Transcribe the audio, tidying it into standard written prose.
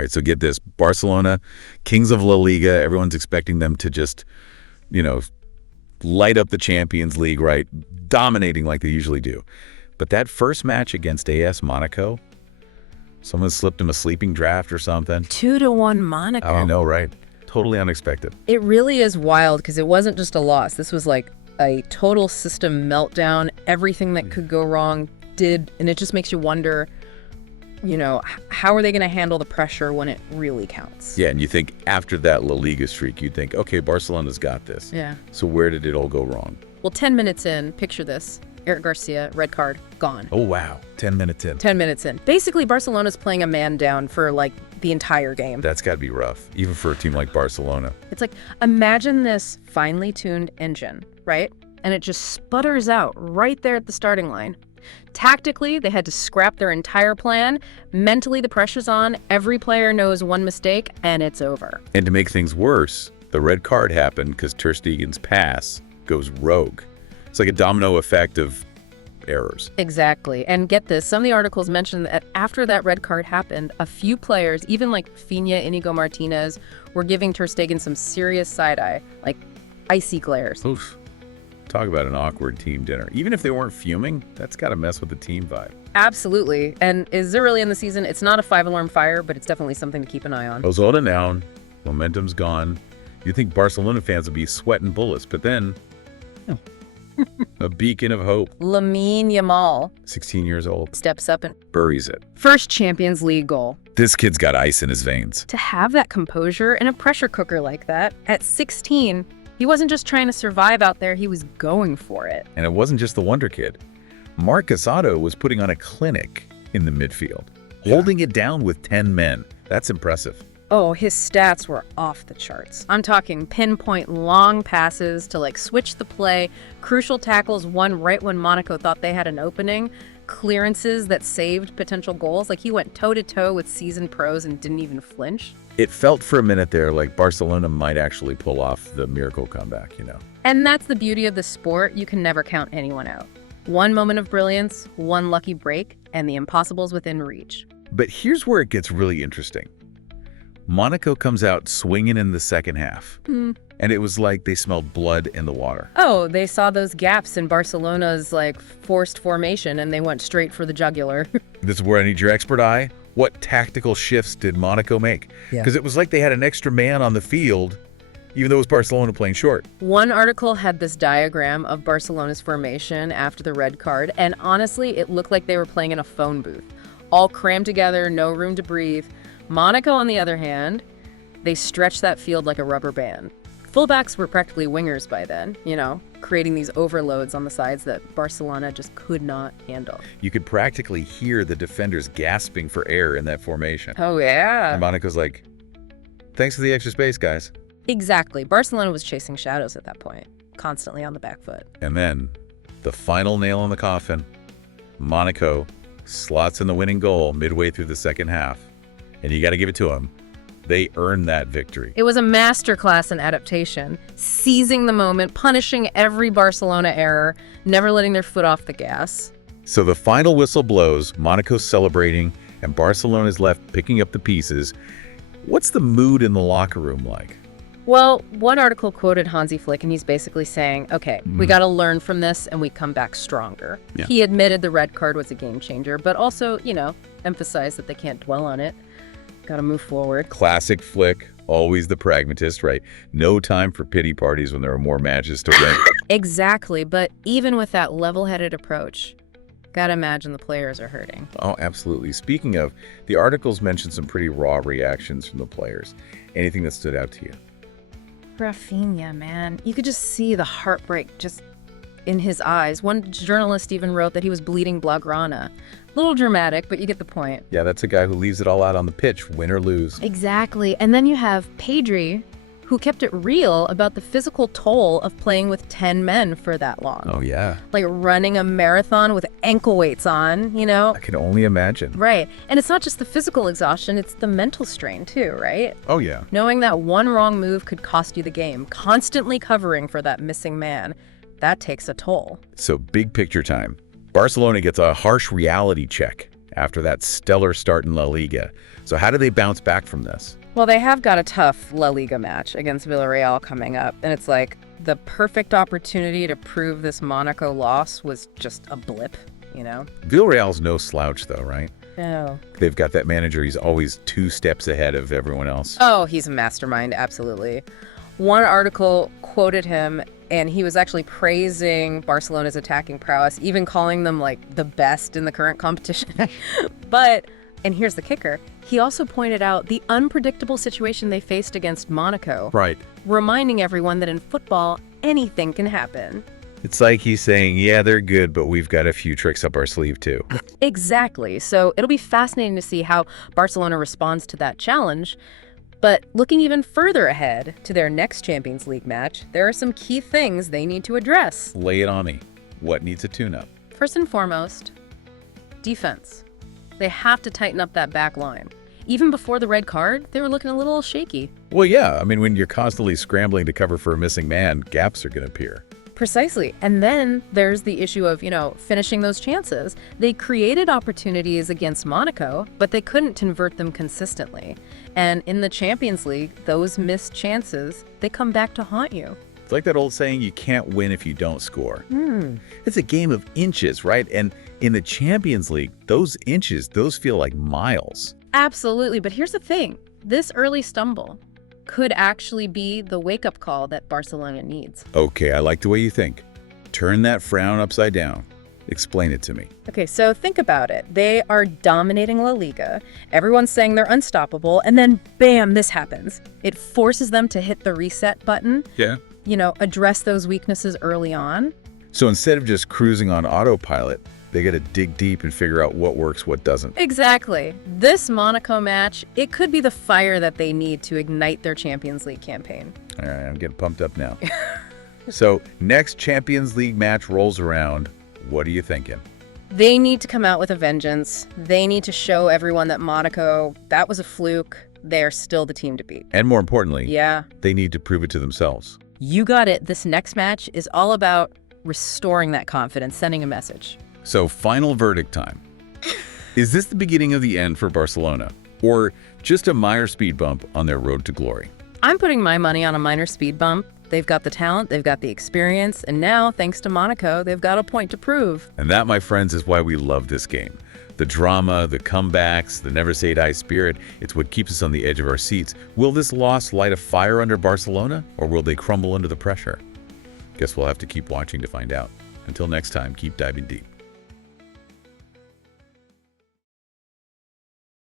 All right, so get this. Barcelona, kings of La Liga, everyone's expecting them to just, you know, light up the Champions League, right? Dominating like they usually do. But that first match against AS Monaco, someone slipped him a sleeping draft or something. 2-1 Monaco. I know, right? Totally unexpected. It really is wild because it wasn't just a loss. This was like a total system meltdown. Everything that could go wrong did, and it just makes you wonder, you know, how are they going to handle the pressure when it really counts? Yeah, and you think after that La Liga streak, you think, okay, Barcelona's got this. Yeah. So where did it all go wrong? Well, 10 minutes in, picture this. Eric Garcia, red card, gone. Oh, wow. 10 minutes in. 10 minutes in. Basically, Barcelona's playing a man down for, like, the entire game. That's got to be rough, even for a team like Barcelona. It's like, imagine this finely tuned engine, right? And it just sputters out right there at the starting line. Tactically, they had to scrap their entire plan. Mentally, the pressure's on. Every player knows one mistake, and it's over. And to make things worse, the red card happened because Ter Stegen's pass goes rogue. It's like a domino effect of errors. Exactly. And get this, some of the articles mentioned that after that red card happened, a few players, even like Fina, Inigo Martinez, were giving Ter Stegen some serious side-eye, like icy glares. Oof. Talk about an awkward team dinner. Even if they weren't fuming, that's got to mess with the team vibe. Absolutely. And is it really in the season? It's not a 5-alarm fire, but it's definitely something to keep an eye on. Ozona down. Momentum's gone. You think Barcelona fans will be sweating bullets, but then a beacon of hope. Lamine Yamal 16 years old. steps up and Buries it. first Champions League goal. This kid's got ice in his veins. To have that composure in a pressure cooker like that at 16, he wasn't just trying to survive out there, he was going for it. And it wasn't just the wonder kid. Marc Casado was putting on a clinic in the midfield, holding it down with 10 men. That's impressive. Oh, his stats were off the charts. I'm talking pinpoint long passes to like switch the play, crucial tackles won right when Monaco thought they had an opening, clearances that saved potential goals. Like he went toe-to-toe with seasoned pros and didn't even flinch. It felt for a minute there like Barcelona might actually pull off the miracle comeback, you know. And that's the beauty of the sport. You can never count anyone out. One moment of brilliance, one lucky break, and the impossible's within reach. But here's where it gets really interesting. Monaco comes out swinging in the second half, and it was like they smelled blood in the water. Oh, they saw those gaps in Barcelona's like forced formation and they went straight for the jugular. This is where I need your expert eye. What tactical shifts did Monaco make? Because it was like they had an extra man on the field, even though it was Barcelona playing short. One article had this diagram of Barcelona's formation after the red card, and honestly, it looked like they were playing in a phone booth. All crammed together, no room to breathe. Monaco, on the other hand, they stretched that field like a rubber band. Fullbacks were practically wingers by then, you know, creating these overloads on the sides that Barcelona just could not handle. You could practically hear the defenders gasping for air in that formation. Oh, yeah. And Monaco's like, thanks for the extra space, guys. Exactly. Barcelona was chasing shadows at that point, constantly on the back foot. And then, the final nail in the coffin, Monaco slots in the winning goal midway through the second half. And you got to give it to them. They earned that victory. It was a masterclass in adaptation, seizing the moment, punishing every Barcelona error, never letting their foot off the gas. So the final whistle blows, Monaco's celebrating, and Barcelona's left picking up the pieces. What's the mood in the locker room like? Well, one article quoted Hansi Flick, and he's basically saying, okay, we got to learn from this, and we come back stronger. Yeah. He admitted the red card was a game changer, but also, you know, emphasized that they can't dwell on it. Got to move forward. Classic Flick, always the pragmatist, right? No time for pity parties when there are more matches to win. Exactly, but even with that level-headed approach, gotta imagine the players are hurting. Oh, absolutely. Speaking of, the articles mentioned some pretty raw reactions from the players. Anything that stood out to you? Rafinha, man. You could just see the heartbreak just in his eyes. One journalist even wrote that he was bleeding Blaugrana. A little dramatic, but you get the point. Yeah, that's a guy who leaves it all out on the pitch, win or lose. Exactly. And then you have Pedri, who kept it real about the physical toll of playing with 10 men for that long. Oh, yeah. Like running a marathon with ankle weights on, you know? I can only imagine. Right. And it's not just the physical exhaustion, it's the mental strain too, right? Oh, yeah. Knowing that one wrong move could cost you the game, constantly covering for that missing man, that takes a toll. So big picture time. Barcelona gets a harsh reality check after that stellar start in La Liga. So how do they bounce back from this? Well, they have got a tough La Liga match against Villarreal coming up, and it's like the perfect opportunity to prove this Monaco loss was just a blip, you know? Villarreal's no slouch, though, right? No. They've got that manager. He's always 2 steps ahead of everyone else. Oh, he's a mastermind, absolutely. One article quoted him, and he was actually praising Barcelona's attacking prowess, even calling them, like, the best in the current competition. But, and here's the kicker, he also pointed out the unpredictable situation they faced against Monaco. Right. Reminding everyone that in football, anything can happen. It's like he's saying, yeah, they're good, but we've got a few tricks up our sleeve, too. Exactly. So it'll be fascinating to see how Barcelona responds to that challenge. But looking even further ahead to their next Champions League match, there are some key things they need to address. Lay it on me. What needs a tune-up? First and foremost, defense. They have to tighten up that back line. Even before the red card, they were looking a little shaky. Well, yeah. I mean, when you're constantly scrambling to cover for a missing man, gaps are going to appear. Precisely. And then there's the issue of, finishing those chances. They created opportunities against Monaco, but they couldn't convert them consistently. And in the Champions League, those missed chances, they come back to haunt you. It's like that old saying, you can't win if you don't score. It's a game of inches, right? And in the Champions League, those inches, those feel like miles. Absolutely. But here's the thing. This early stumble could actually be the wake-up call that Barcelona needs. Okay, I like the way you think. Turn that frown upside down. Explain it to me. Okay, so think about it. They are dominating La Liga. Everyone's saying they're unstoppable, and then bam, this happens. It forces them to hit the reset button. Yeah. Address those weaknesses early on. So instead of just cruising on autopilot, they got to dig deep and figure out what works, what doesn't. Exactly. This Monaco match, it could be the fire that they need to ignite their Champions League campaign. All right, I'm getting pumped up now. So next Champions League match rolls around. What are you thinking? They need to come out with a vengeance. They need to show everyone that Monaco, that was a fluke. They're still the team to beat. And more importantly, yeah, they need to prove it to themselves. You got it. This next match is all about restoring that confidence, sending a message. So final verdict time. Is this the beginning of the end for Barcelona? Or just a minor speed bump on their road to glory? I'm putting my money on a minor speed bump. They've got the talent, they've got the experience, and now, thanks to Monaco, they've got a point to prove. And that, my friends, is why we love this game. The drama, the comebacks, the never-say-die spirit, it's what keeps us on the edge of our seats. Will this loss light a fire under Barcelona, or will they crumble under the pressure? Guess we'll have to keep watching to find out. Until next time, keep diving deep.